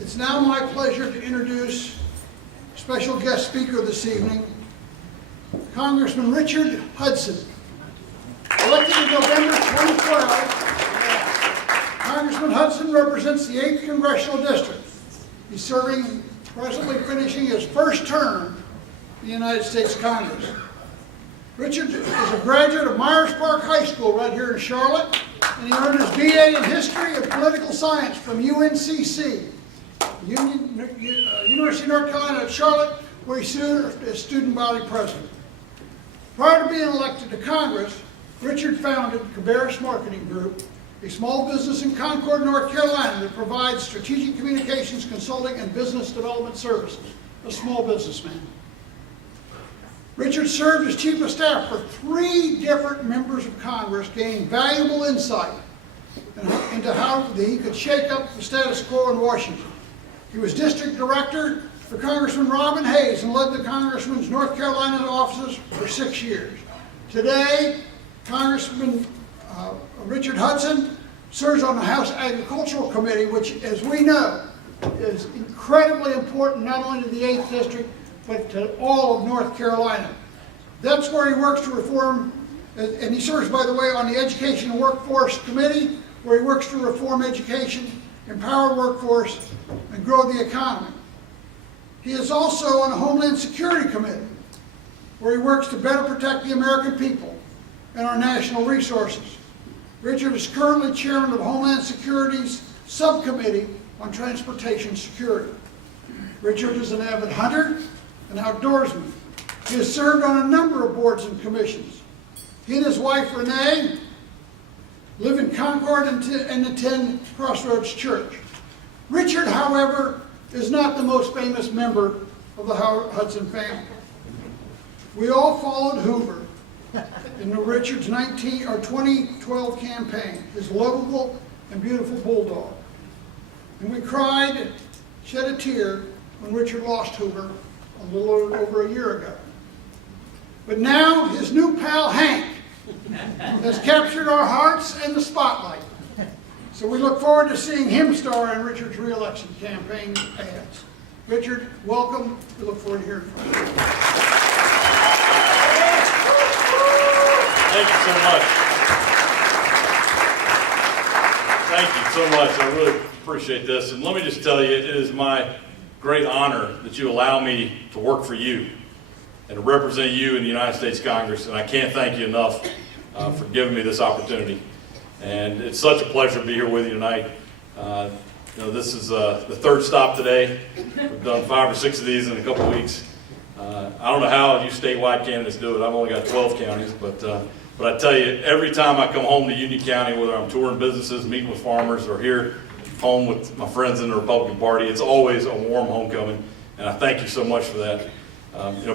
It's now my pleasure to introduce special guest speaker this evening, Congressman Richard Hudson. Elected in November 2012, Congressman Hudson represents the 8th Congressional District. He's serving, presently finishing his first term in the United States Congress. Richard is a graduate of Myers Park High School right here in Charlotte, and he earned his BA in History and Political Science from UNCC, University of North Carolina at Charlotte, where he served as student body president. Prior to being elected to Congress, Richard founded Cabarrus Marketing Group, a small business in Concord, North Carolina that provides strategic communications, consulting, and business development services. A small businessman. Richard served as Chief of Staff for 3 different members of Congress, gaining valuable insight into how he could shake up the status quo in Washington. He was District Director for Congressman Robin Hayes and led the Congressman's North Carolina offices for 6 years. Today, Congressman Richard Hudson serves on the House Agricultural Committee, which, as we know, is incredibly important not only to the 8th District, but to all of North Carolina. That's where he works to reform, and he serves, by the way, on the Education and Workforce Committee, where he works to reform education, empower workforce, and grow the economy. He is also on the Homeland Security Committee, where he works to better protect the American people and our national resources. Richard is currently chairman of Homeland Security's Subcommittee on Transportation Security. Richard is an avid hunter, an outdoorsman. He has served on a number of boards and commissions. He and his wife, Renee, live in Concord and attend Crossroads Church. Richard, however, is not the most famous member of the Hudson family. We all followed Hoover in Richard's 2012 campaign, his lovable and beautiful bulldog. And we cried, shed a tear, when Richard lost Hoover a little over a year ago. But now his new pal Hank has captured our hearts and the spotlight. So we look forward to seeing him star in Richard's re-election campaign ads. Richard, welcome. We look forward to hearing from you. Thank you so much. Thank you so much. I really appreciate this. And let me just tell you, it is my great honor that you allow me to work for you and to represent you in the United States Congress. And I can't thank you enough for giving me this opportunity. And it's such a pleasure to be here with you tonight. This is the 3rd stop today. We've done 5 or 6 of these in a couple weeks. I don't know how you statewide candidates do it. I've only got 12 counties, but I tell you, every time I come home to Union County, whether I'm touring businesses, meeting with farmers, or here home with my friends in the Republican Party, it's always a warm homecoming, and I thank you so much for that.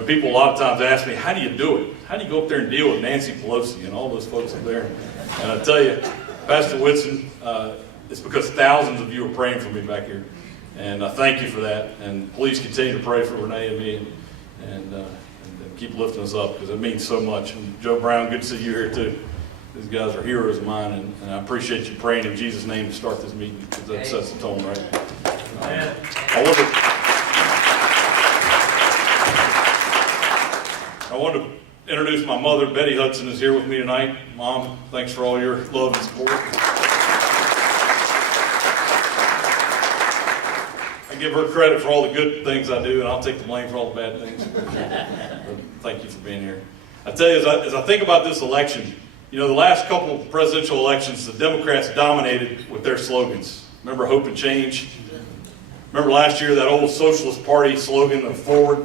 People a lot of times ask me, how do you do it? How do you go up there and deal with Nancy Pelosi and all those folks up there? And I tell you, Pastor Whitson, it's because thousands of you are praying for me back here, and I thank you for that. And please continue to pray for Renee and me, and keep lifting us up, because it means so much. And Joe Brown, good to see you here too. These guys are heroes of mine, and I appreciate you praying in Jesus' name to start this meeting, because that sets the tone, right? I want to introduce my mother. Betty Hudson is here with me tonight. Mom, thanks for all your love and support. I give her credit for all the good things I do, and I'll take the blame for all the bad things. But thank you for being here. I tell you, as I think about this election, the last couple of presidential elections, the Democrats dominated with their slogans. Remember Hope and Change? Remember last year, that old Socialist Party slogan of Forward?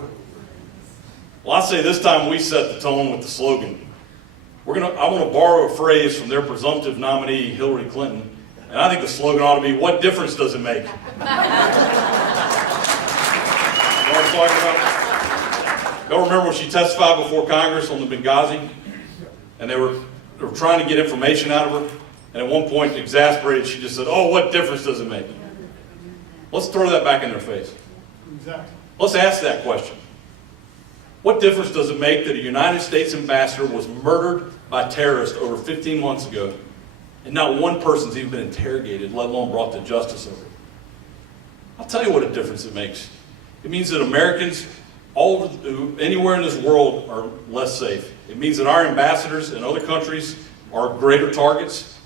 Well, I say this time we set the tone with the slogan. I want to borrow a phrase from their presumptive nominee, Hillary Clinton, and I think the slogan ought to be, what difference does it make? You know what I'm talking about? Y'all remember when she testified before Congress on the Benghazi? And they were trying to get information out of her, and at one point, exasperated, she just said, oh, what difference does it make? Let's throw that back in their face. Exactly. Let's ask that question. What difference does it make that a United States ambassador was murdered by terrorists over 15 months ago, and not one person's even been interrogated, let alone brought to justice over it? I'll tell you what a difference it makes. It means that Americans all over, anywhere in this world are less safe. It means that our ambassadors in other countries are greater targets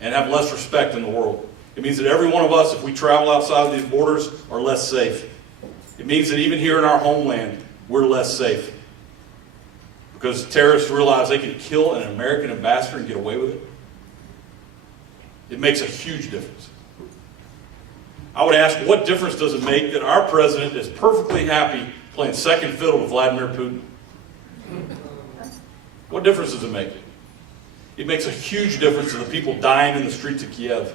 and have less respect in the world. It means that every one of us, if we travel outside of these borders, are less safe. It means that even here in our homeland, we're less safe. Because terrorists realize they can kill an American ambassador and get away with it. It makes a huge difference. I would ask, what difference does it make that our president is perfectly happy playing second fiddle to Vladimir Putin? What difference does it make? It makes a huge difference to the people dying in the streets of Kiev.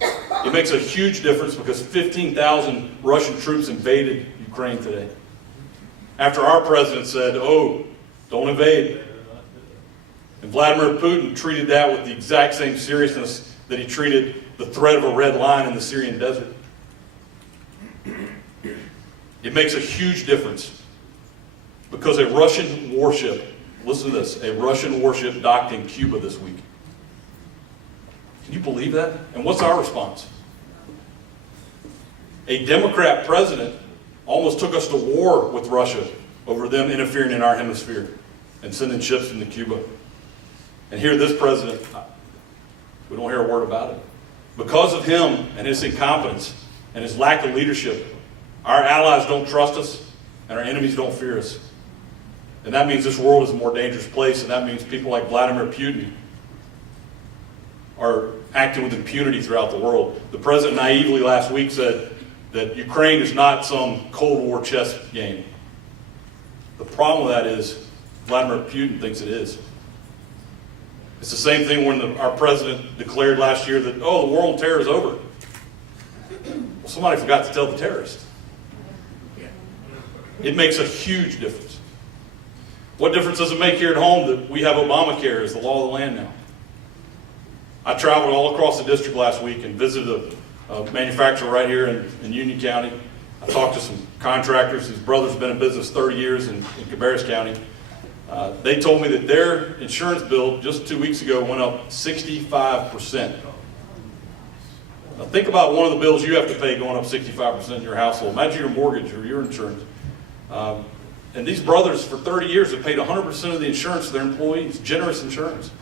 It makes a huge difference because 15,000 Russian troops invaded Ukraine today. After our president said, oh, don't invade. And Vladimir Putin treated that with the exact same seriousness that he treated the threat of a red line in the Syrian desert. It makes a huge difference because a Russian warship, listen to this, a Russian warship docked in Cuba this week. Can you believe that? And what's our response? A Democrat president almost took us to war with Russia over them interfering in our hemisphere and sending ships into Cuba. And here this president, we don't hear a word about it. Because of him and his incompetence and his lack of leadership, our allies don't trust us and our enemies don't fear us. And that means this world is a more dangerous place, and that means people like Vladimir Putin are acting with impunity throughout the world. The president naively last week said that Ukraine is not some Cold War chess game. The problem with that is Vladimir Putin thinks it is. It's the same thing when our president declared last year that, oh, the war on terror is over. Well, somebody forgot to tell the terrorists. It makes a huge difference. What difference does it make here at home that we have Obamacare as the law of the land now? I traveled all across the district last week and visited a manufacturer right here in Union County. I talked to some contractors whose brother's been in business 30 years in Cabarrus County. They told me that their insurance bill just 2 weeks ago went up 65%. Now think about one of the bills you have to pay going up 65% in your household. Imagine your mortgage or your insurance. And these brothers for 30 years have paid 100% of the insurance to their employees, generous insurance.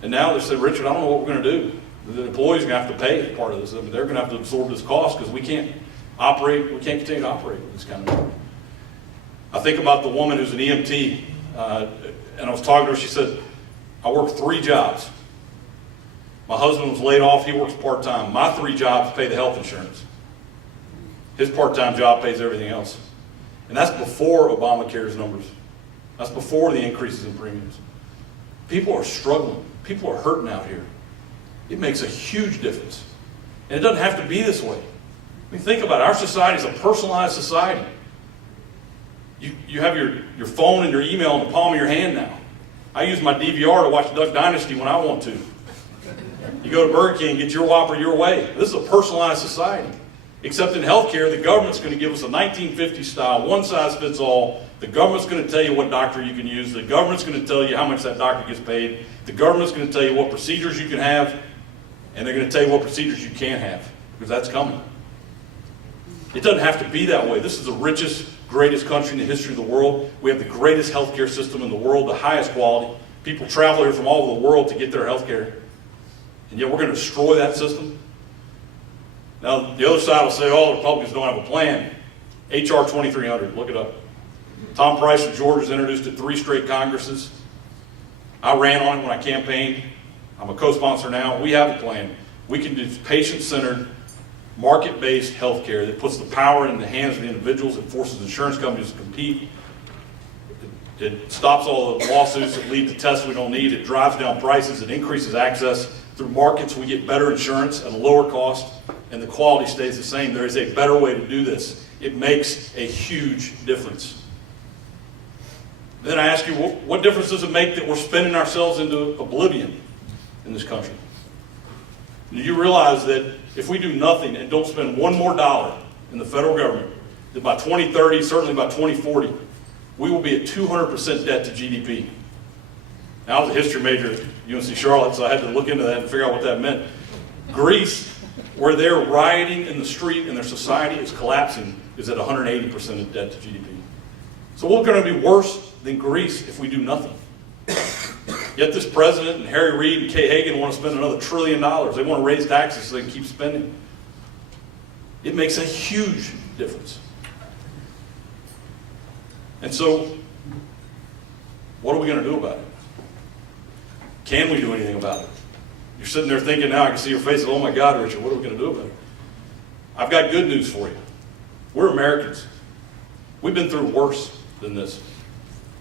And now they said, Richard, I don't know what we're going to do. The employees are going to have to pay part of this. I mean, they're going to have to absorb this cost because we can't continue to operate with this kind of money. I think about the woman who's an EMT, and I was talking to her, she said, I work 3 jobs. My husband was laid off, he works part-time. My 3 jobs pay the health insurance. His part-time job pays everything else. And that's before Obamacare's numbers. That's before the increases in premiums. People are struggling. People are hurting out here. It makes a huge difference. And it doesn't have to be this way. I mean, think about it. Our society is a personalized society. You have your phone and your email in the palm of your hand now. I use my DVR to watch Duck Dynasty when I want to. You go to Burger King and get your Whopper your way. This is a personalized society. Except in healthcare, the government's going to give us a 1950s style, one-size-fits-all. The government's going to tell you what doctor you can use. The government's going to tell you how much that doctor gets paid. The government's going to tell you what procedures you can have. And they're going to tell you what procedures you can't have. Because that's coming. It doesn't have to be that way. This is the richest, greatest country in the history of the world. We have the greatest healthcare system in the world, the highest quality. People travel here from all over the world to get their healthcare. And yet we're going to destroy that system. Now, the other side will say, oh, the Republicans don't have a plan. H.R. 2300, look it up. Tom Price from Georgia has introduced it 3 straight Congresses. I ran on it when I campaigned. I'm a co-sponsor now. We have a plan. We can do patient-centered, market-based health care that puts the power in the hands of the individuals. It forces insurance companies to compete. It stops all the lawsuits that lead to tests we don't need. It drives down prices. It increases access. Through markets, we get better insurance at a lower cost, and the quality stays the same. There is a better way to do this. It makes a huge difference. Then I ask you, what difference does it make that we're spending ourselves into oblivion in this country? Do you realize that if we do nothing and don't spend one more dollar in the federal government, that by 2030, certainly by 2040, we will be at 200% debt to GDP? Now, I was a history major at UNC Charlotte, so I had to look into that and figure out what that meant. Greece where they're rioting in the street and their society is collapsing is at 180% of debt to GDP. So we're going to be worse than Greece if we do nothing. Yet this president and Harry Reid and Kay Hagan want to spend another $1 trillion. They want to raise taxes so they can keep spending. It makes a huge difference. And so, what are we going to do about it? Can we do anything about it? You're sitting there thinking now, I can see your faces, oh my God, Richard, what are we going to do about it? I've got good news for you. We're Americans. We've been through worse than this.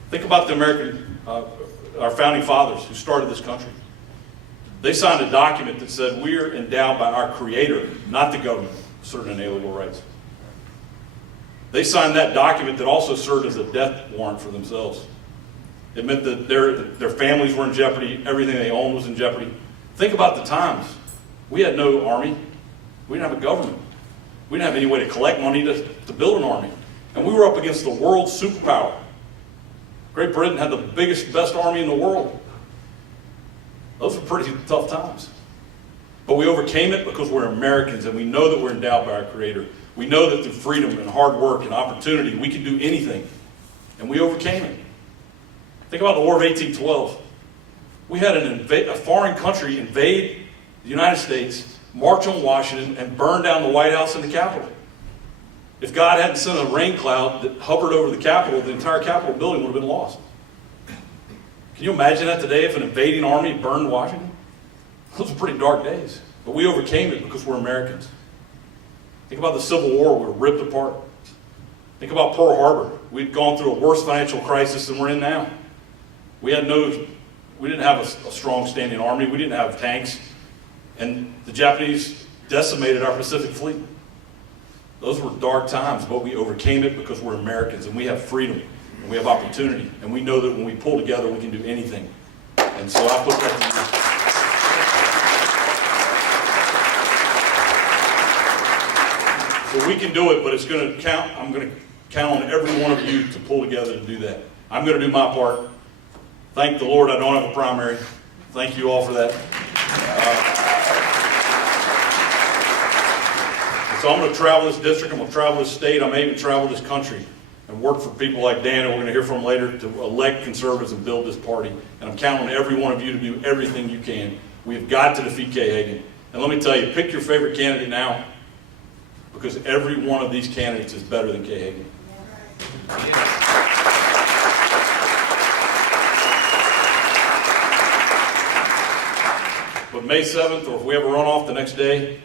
Think about the our founding fathers who started this country. They signed a document that said we're endowed by our Creator, not the government, with certain inalienable rights. They signed that document that also served as a death warrant for themselves. It meant that their families were in jeopardy, everything they owned was in jeopardy. Think about the times. We had no army. We didn't have a government. We didn't have any way to collect money to build an army. And we were up against the world superpower. Great Britain had the biggest, best army in the world. Those were pretty tough times. But we overcame it because we're Americans and we know that we're endowed by our Creator. We know that through freedom and hard work and opportunity, we can do anything. And we overcame it. Think about the War of 1812. We had a foreign country invade the United States, march on Washington, and burn down the White House and the Capitol. If God hadn't sent a rain cloud that hovered over the Capitol, the entire Capitol building would have been lost. Can you imagine that today if an invading army burned Washington? Those were pretty dark days. But we overcame it because we're Americans. Think about the Civil War. We were ripped apart. Think about Pearl Harbor. We'd gone through a worse financial crisis than we're in now. We didn't have a strong standing army. We didn't have tanks. And the Japanese decimated our Pacific Fleet. Those were dark times, but we overcame it because we're Americans and we have freedom and we have opportunity. And we know that when we pull together, we can do anything. And so I put that to you. So we can do it, but it's going to count. I'm going to count on every one of you to pull together to do that. I'm going to do my part. Thank the Lord I don't have a primary. Thank you all for that. So I'm going to travel this district, I'm going to travel this state, I may even travel this country and work for people like Dan, and we're going to hear from later, to elect conservatives and build this party. And I'm counting on every one of you to do everything you can. We've got to defeat Kay Hagan. And let me tell you, pick your favorite candidate now, because every one of these candidates is better than Kay Hagan. But May 7th, or if we have a runoff the next day,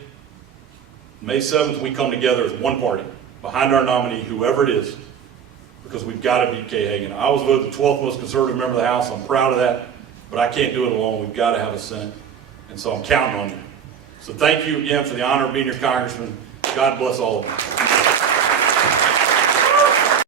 May 7th, we come together as one party, behind our nominee, whoever it is, because we've got to beat Kay Hagan. I was voted the 12th most conservative member of the House. I'm proud of that, but I can't do it alone. We've got to have a Senate, and so I'm counting on you. So thank you again for the honor of being your congressman. God bless all of you.